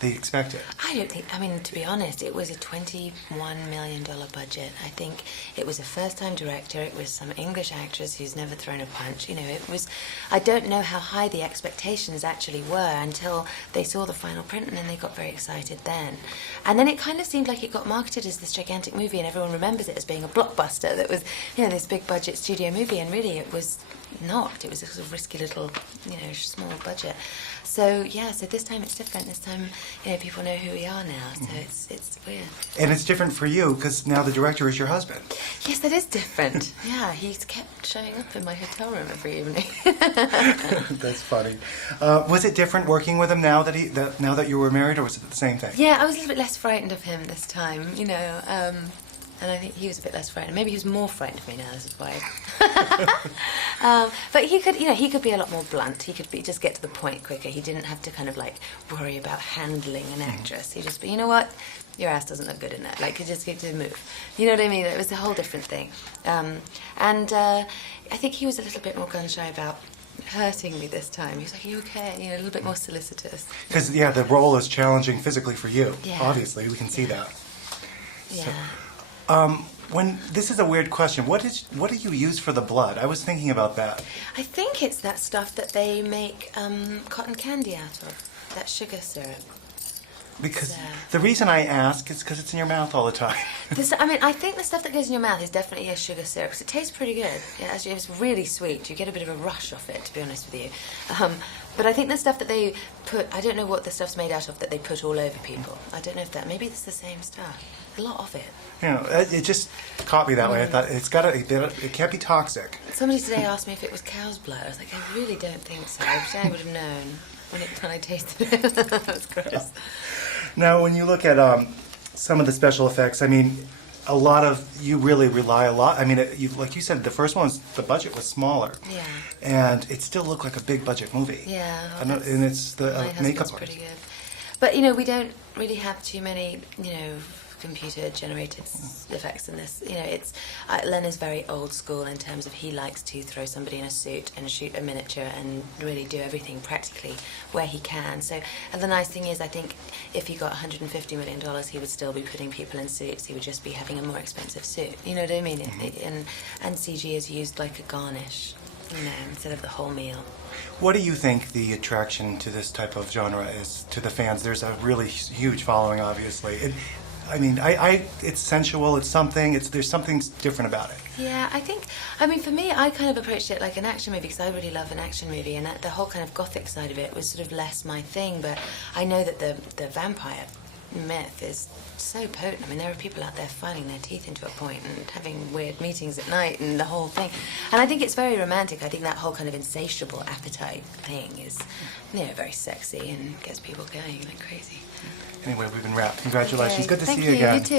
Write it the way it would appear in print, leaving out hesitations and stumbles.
they expected? I don't think, I mean, to be honest, it was a $21 million budget. I think it was a first-time director. It was some English actress who's never thrown a punch. You know, it was, I don't know how high the expectations actually were until they saw the final print, and then they got very excited then. And then it kind of seemed like it got marketed as this gigantic movie, and everyone remembers it as being a blockbuster that was, you know, this big-budget studio movie, and really it was not. It was a sort of risky little, you know, small budget. So yeah, so this time it's different. This time, you know, people know who we are now, so it's weird. And it's different for you because now the director is your husband. Yes, that is different. Yeah, he's kept showing up in my hotel room every evening. That's funny. Was it different working with him now that you were married, or was it the same thing? Yeah, I was a little bit less frightened of him this time, you know, and I think he was a bit less frightened. Maybe he was more frightened of me now as his wife. But he could, you know, he could be a lot more blunt. He could just get to the point quicker. He didn't have to kind of like worry about handling an actress. He just, you know what, your ass doesn't look good in that. Like, you just get to move. You know what I mean? It was a whole different thing. I think he was a little bit more gun-shy about hurting me this time. He was like, "Are you okay?" You know, a little bit more solicitous. Because, yeah, the role is challenging physically for you. Yeah. Obviously, we can see that. Yeah. So, this is a weird question. What do you use for the blood? I was thinking about that. I think it's that stuff that they make cotton candy out of, that sugar syrup. Because the reason I ask is because it's in your mouth all the time. I mean, I think the stuff that goes in your mouth is definitely a sugar syrup, because it tastes pretty good. Yeah, actually, it's really sweet. You get a bit of a rush off it, to be honest with you. But I think the stuff that they put, I don't know what the stuff's made out of that they put all over people. I don't know if maybe it's the same stuff. A lot of it. You know, it just caught me that way. I thought it can't be toxic. Somebody today asked me if it was cow's blood. I was like, I really don't think so. I wish I would have known when I tasted it. That was gross. Now, when you look at some of the special effects, I mean, you really rely a lot. I mean, like you said, the first one, the budget was smaller. Yeah. And it still looked like a big budget movie. Yeah. And it's the makeup husband's pretty good. But, you know, we don't really have too many, you know, computer-generated effects in this. You know, Len is very old school in terms of he likes to throw somebody in a suit and shoot a miniature and really do everything practically where he can. So, and the nice thing is, I think if he got $150 million, he would still be putting people in suits. He would just be having a more expensive suit. You know what I mean? And CG is used like a garnish, you know, instead of the whole meal. What do you think the attraction to this type of genre is to the fans? There's a really huge following, obviously. It's sensual, it's something, there's something different about it. Yeah, I mean, for me, I kind of approached it like an action movie, because I really love an action movie, and the whole kind of gothic side of it was sort of less my thing, but I know that the vampire myth is so potent. I mean, there are people out there filing their teeth into a point and having weird meetings at night and the whole thing. And I think it's very romantic. I think that whole kind of insatiable appetite thing is, you know, very sexy and gets people going like crazy. Anyway, we've been wrapped. Congratulations. Okay. Good to Thank see you again. You too.